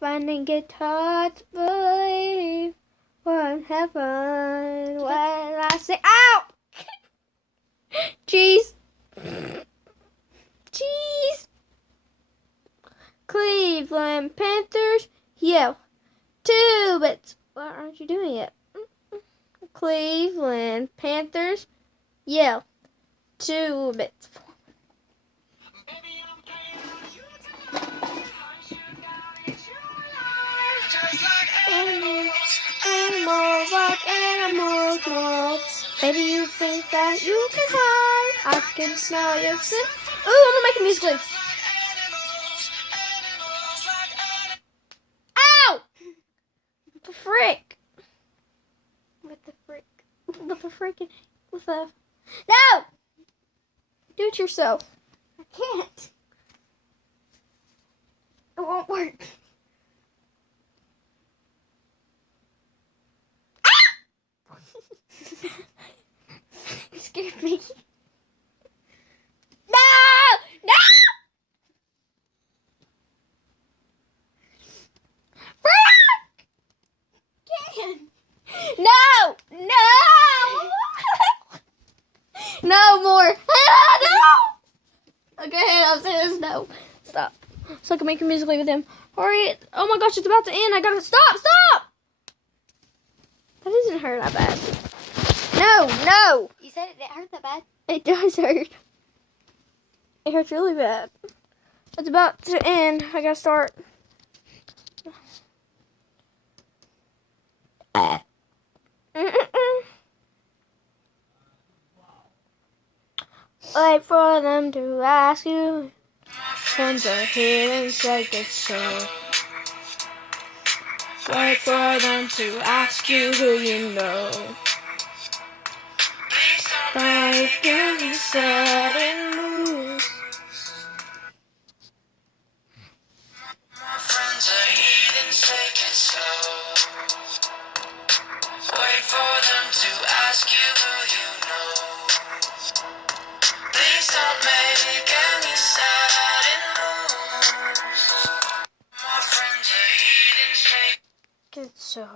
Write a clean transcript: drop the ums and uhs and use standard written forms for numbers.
Finding it hard to believe what happened when I say, ow! Cheese. Cheese. Cleveland Panthers yell 2 bits. Why aren't you doing it? Cleveland Panthers yell 2 bits. Animals like animals. Maybe you think that you can hide. I can smell your sin. Ooh, I'm gonna make a musical. Ow! What the frick? What the frick? What the frickin'? What the? No! Do it yourself. I can't. It won't work. You scared me. No! No! Frick! Can. No! No! No more. No! Okay, I'm saying this. No. Stop. So I can make a musically with him. Hurry. Oh my gosh, it's about to end. I gotta stop. Stop! That doesn't hurt that bad. No, no. You said it didn't hurt that bad. It does hurt. It hurts really bad. It's about to end. I gotta start. Wait for them to ask you. Friends are here and shake it so. Wait for them to ask you who you know. Life can be sudden moves. My friends are here and shake it so. Wait for them to ask you who you know. Please don't make any sudden moves. My friends are here and shake It so.